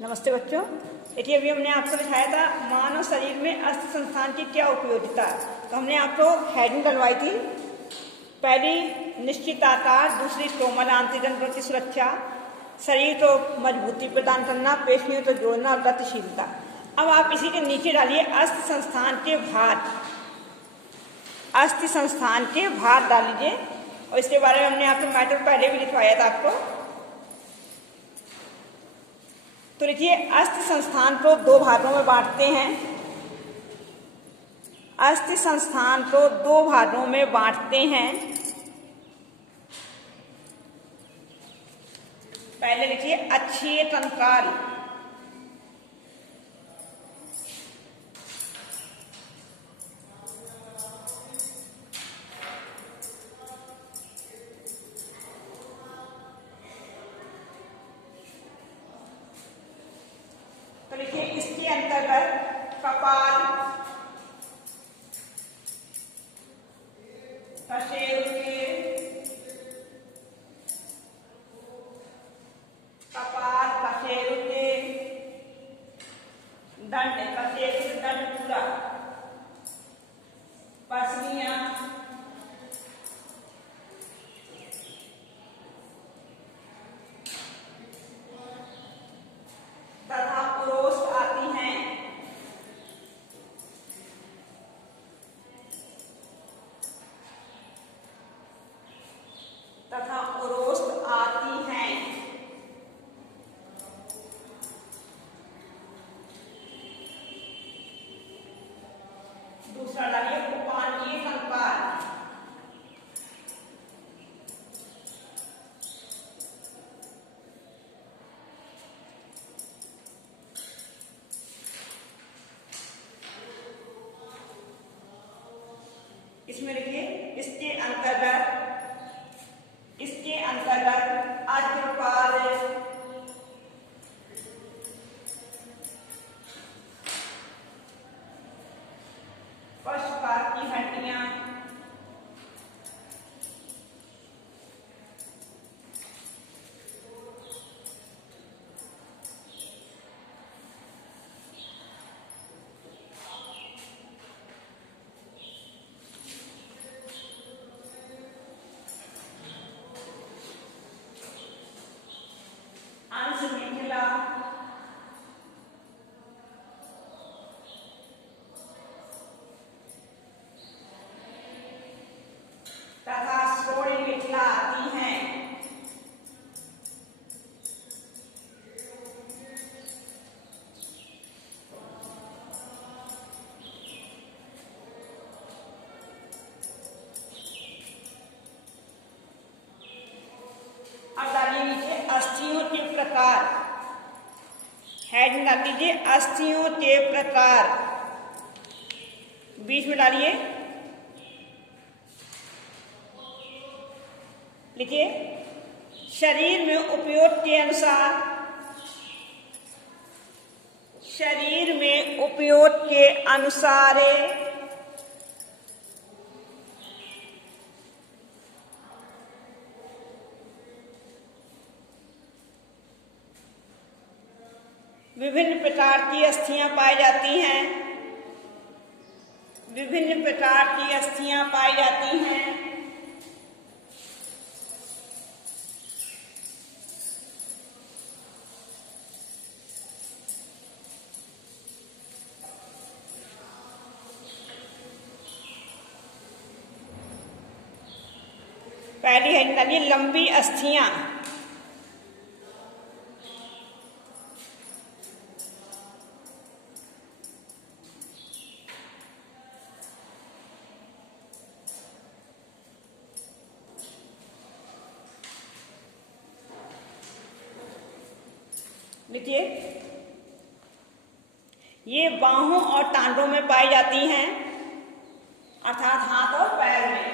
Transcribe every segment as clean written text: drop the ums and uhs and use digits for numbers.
नमस्ते बच्चों। देखिए अभी हमने आपको दिखाया था मानव शरीर में अस्थि संस्थान की क्या उपयोगिता है। तो हमने आपको हेडिंग डलवाई थी। पहली निश्चित आकार, दूसरी कोमल आंतरिक अंगों की सुरक्षा, शरीर को मजबूती प्रदान करना, पेशियों को जोड़ना और गतिशीलता। अब आप इसी के नीचे डालिए अस्थि संस्थान के भार। अस्थि संस्थान के भार डाल लीजिए और इसके बारे में हमने आपको मैटर पहले भी लिखवाया था आपको। तो देखिए अस्थि संस्थान को दो भागों में बांटते हैं। अस्थि संस्थान को दो भागों में बांटते हैं। पहले लिखिए अक्षीय कंकाल, तो लिखिए इसके अंतर्गत कपाल, दंड पूरा, पसलियां, तथा पुरोष्ठ आती हैं। तथा पुरोष्ठ आती हैं। दूसरा डालिए उपांगीय कंकाल, इसमें लिखिए इसके अंतर्गत अग्रपाद, पक्षपात की हड्डियां, अंश मेखला, तथा श्रोणि मेखला आती हैं। अब डालिए नीचे अस्थियों के प्रकार। हेड डाल लीजिए अस्थियों के प्रकार, बीच में डालिए लिखिए शरीर में उपयोग के अनुसार, शरीर में उपयोग के अनुसार विभिन्न प्रकार की अस्थियां पाई जाती हैं। विभिन्न प्रकार की अस्थियां पाई जाती हैं। पहली है डालिए लंबी अस्थियां, लिखिए ये बाहों और टांडों में पाई जाती हैं, अर्थात हाथ और पैर में।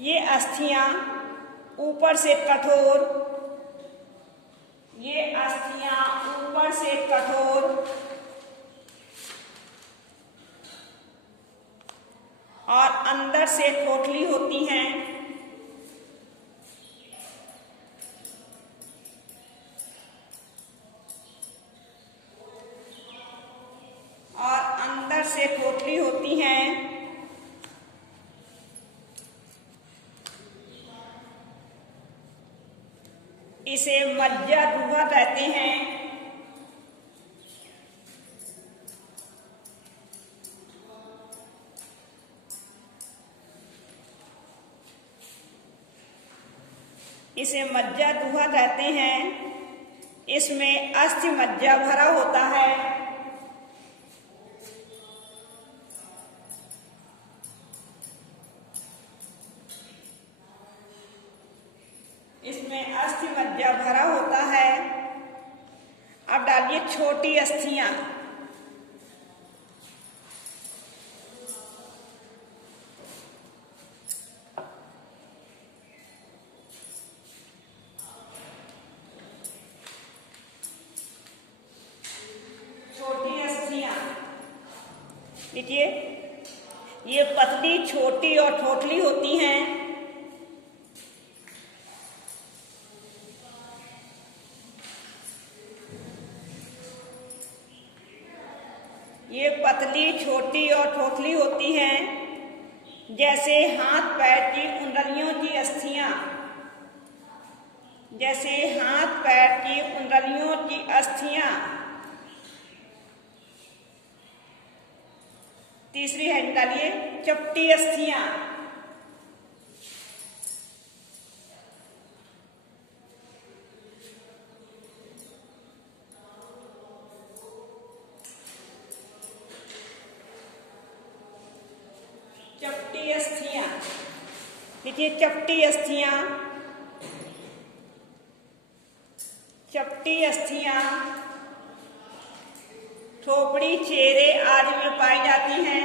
ये अस्थियां ऊपर से कठोर, ये अस्थियां ऊपर से कठोर से खोखली होती हैं और अंदर से खोखली होती हैं। इसे मज्जा दुहा कहते हैं। इसे मज्जा दुहा कहते हैं। इसमें अस्थि मज्जा भरा होता है। इसमें अस्थि मज्जा भरा होता है। अब डालिए छोटी अस्थियां। छोटी अस्थियां देखिए, ये पतली, छोटी और ठोठली होती हैं। ये पतली, छोटी और ठोठली होती हैं। जैसे हाथ पैर की उंगलियों की अस्थियां, जैसे हाथ पैर की उंगलियों की अस्थियां। तीसरी है, निकालिए चपटी अस्थियां। चपटी अस्थियां देखिए, चपटी अस्थियां, चपटी अस्थियां खोपड़ी, चेहरे आदि में पाई जाती हैं।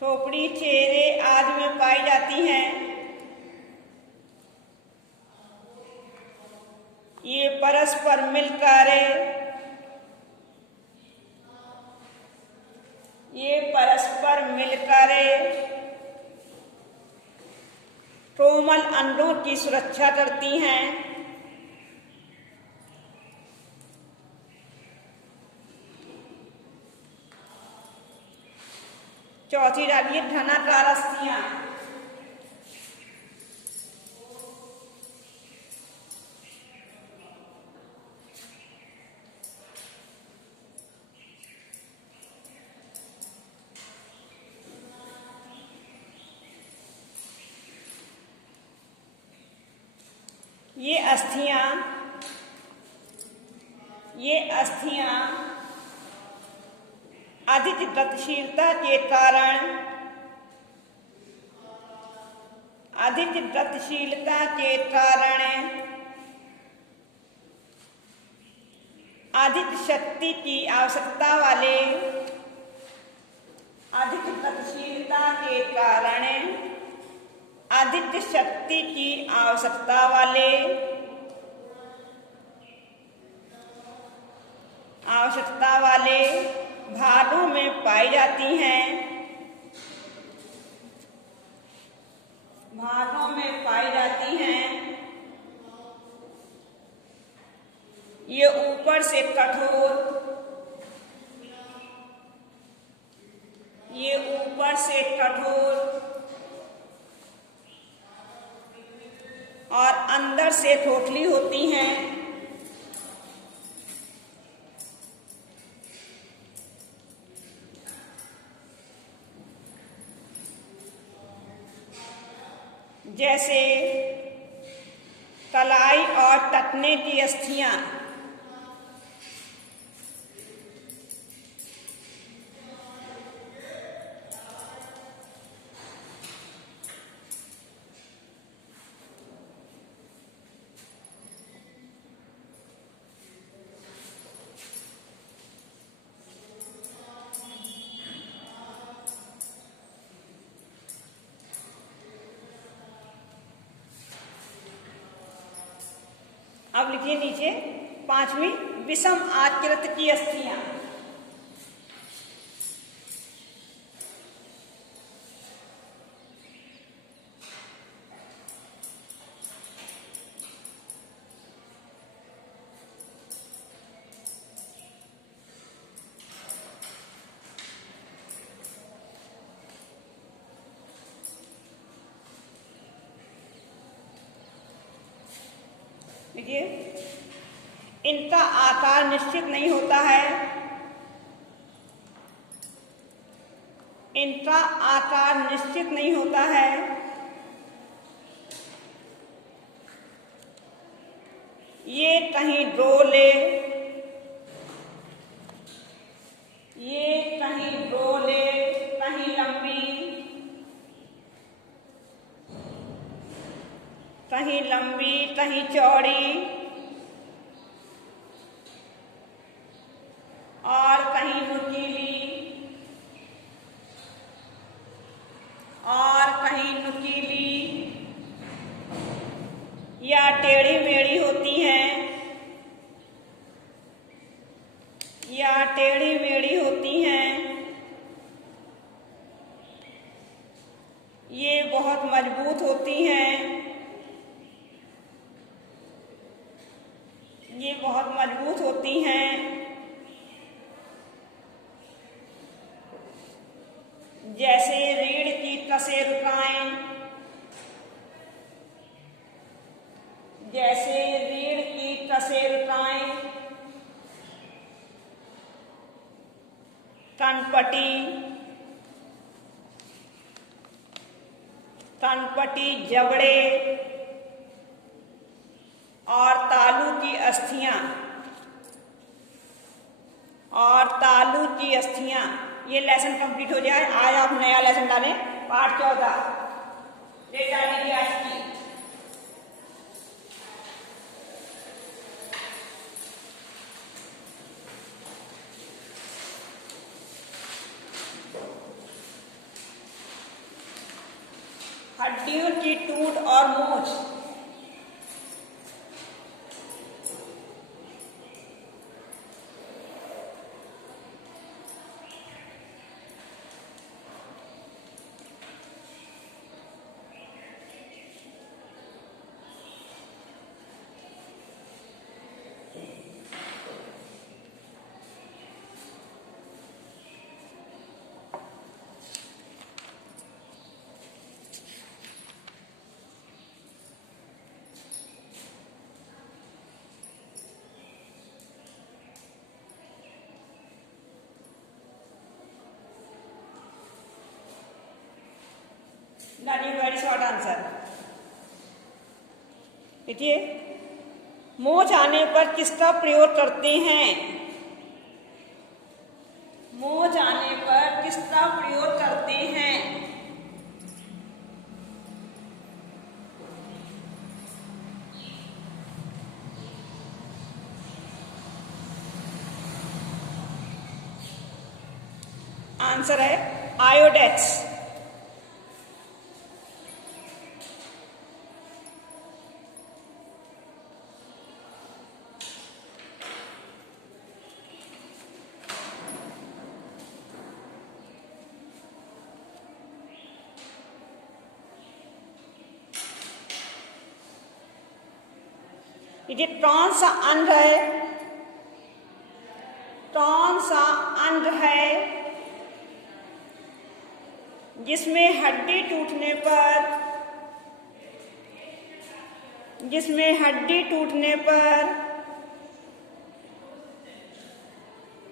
खोपड़ी, चेहरे आदि में पाई जाती हैं। ये परस्पर मिलकर कोमल अंडों की सुरक्षा करती हैं। चौथी डालिए घनाकार अस्थियां। ये अस्थियां अधिक गतिशीलता के कारण अधिक शक्ति की आवश्यकता वाले भागों में पाई जाती हैं। ये ऊपर से कठोर और अंदर से खोखली होती हैं। जैसे कलाई और टखने की अस्थियां। अब लिखिए नीचे पांचवी, विषम आकृति की अस्थियां। देखिए, इनका आकार निश्चित नहीं होता है। इनका आकार निश्चित नहीं होता है। ये कहीं ड्रोले, ये कहीं ड्रोले, कहीं लंबी, कहीं लंबी, कहीं चौड़ी और कहीं नुकीली और कहीं नुकीली या टेढ़ी मेढ़ी होती हैं, या टेढ़ी मेढ़ी होती हैं। ये बहुत मजबूत होती हैं। ये बहुत मजबूत होती हैं। जैसे रीढ़ की कशेरुकाएं, जैसे रीढ़ की कशेरुकाएं, कनपटी, कनपटी जबड़े और तालू की अस्थियां, और तालू की अस्थियां। ये लेसन कंप्लीट हो जाए। आज आप नया लेसन डालें, पाठ 14 ले डालिए आज की। हड्डियों की टूट और मोच। Very short answer. देखिए, मोच आने पर किसका प्रयोग करते हैं? मोच आने पर किसका प्रयोग करते हैं? आंसर है आयोडेक्स। ये कौन सा अंग है? कौन सा अंग है जिसमें हड्डी टूटने पर, जिसमें हड्डी टूटने पर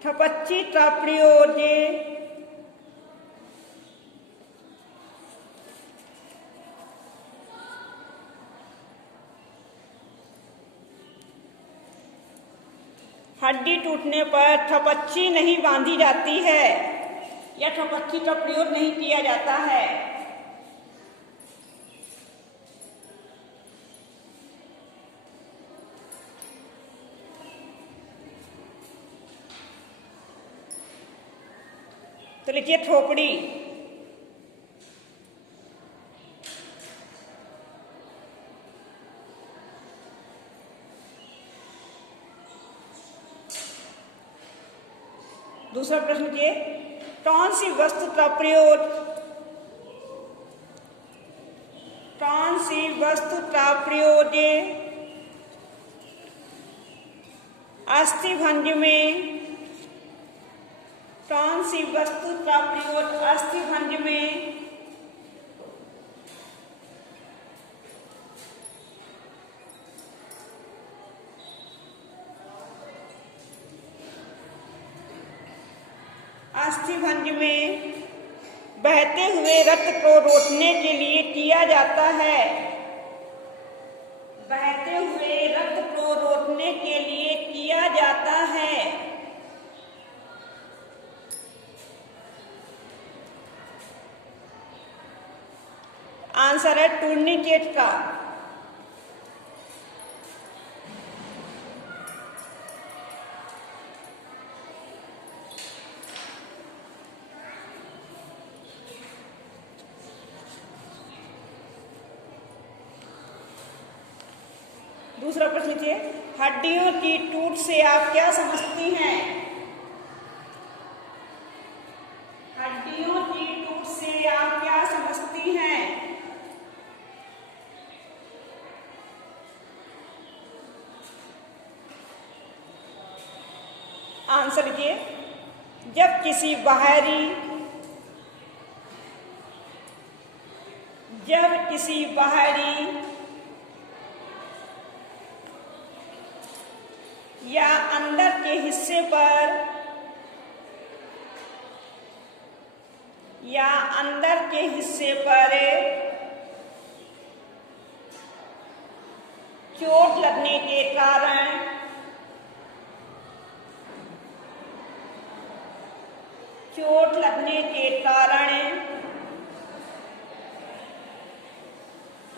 थपच्ची तापड़ियों हड्डी टूटने पर थपच्ची नहीं बांधी जाती है या थपच्ची का प्रयोग नहीं किया जाता है? तो लिखिए थोपड़ी। दूसरा प्रश्न के कौन सी वस्तु का प्रयोग, कौन सी वस्तु का प्रयोग अस्थिभंज में, कौन सी वस्तु का प्रयोग अस्थिभंज में अस्थिभंज में बहते हुए रक्त को रोकने के लिए किया जाता है। बहते हुए रक्त को रोकने के लिए किया जाता है। आंसर है टूर्निकेट का। दूसरा प्रश्न लीजिए, हड्डियों की टूट से आप क्या समझती हैं? हड्डियों की टूट से आप क्या समझती हैं? आंसर लीजिए, जब किसी बाहरी या अंदर के हिस्से पर चोट लगने के कारण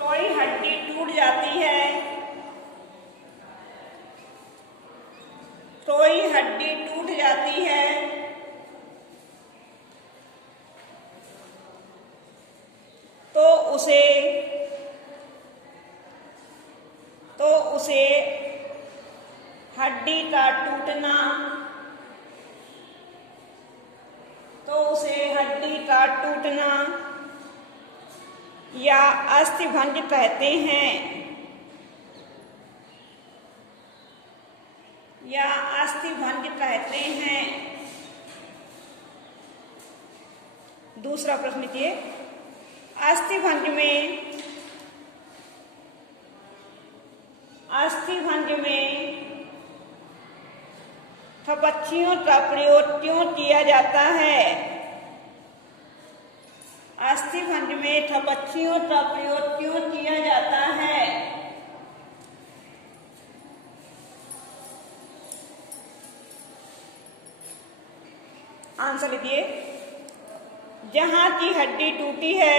कोई हड्डी टूट जाती है, तो उसे हड्डी का टूटना या अस्थिभंज कहते हैं। दूसरा प्रश्न लीजिए, अस्थिभंज में थपच्चियों का प्रयोग क्यों किया जाता है? अस्थिभंज में थपच्चियों का प्रयोग क्यों किया जाता है? आंसर लीजिए, जहां की हड्डी टूटी है,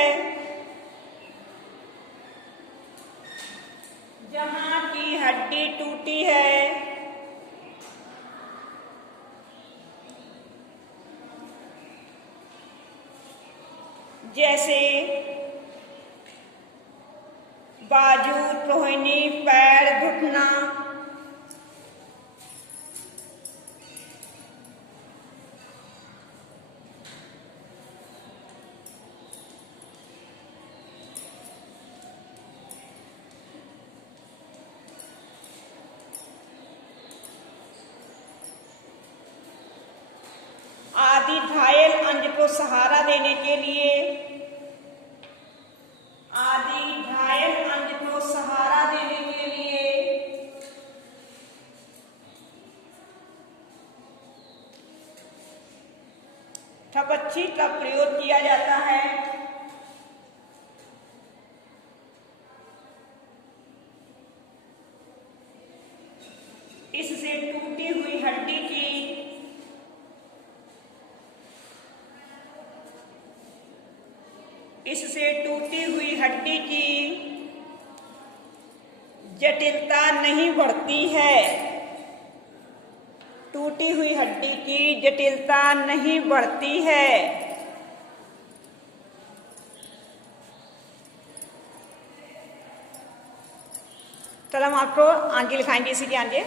जैसे बाजू, रोहिणी, पैर, घुटना, आदि घायल अंग को सहारा देने के लिए थपच्ची का प्रयोग किया जाता है। इससे टूटी हुई हड्डी की जटिलता नहीं बढ़ती है। टूटी हुई हड्डी की जटिलता नहीं बढ़ती है। चलो हम आपको आगे लिखाएंगे, इसी के आगे।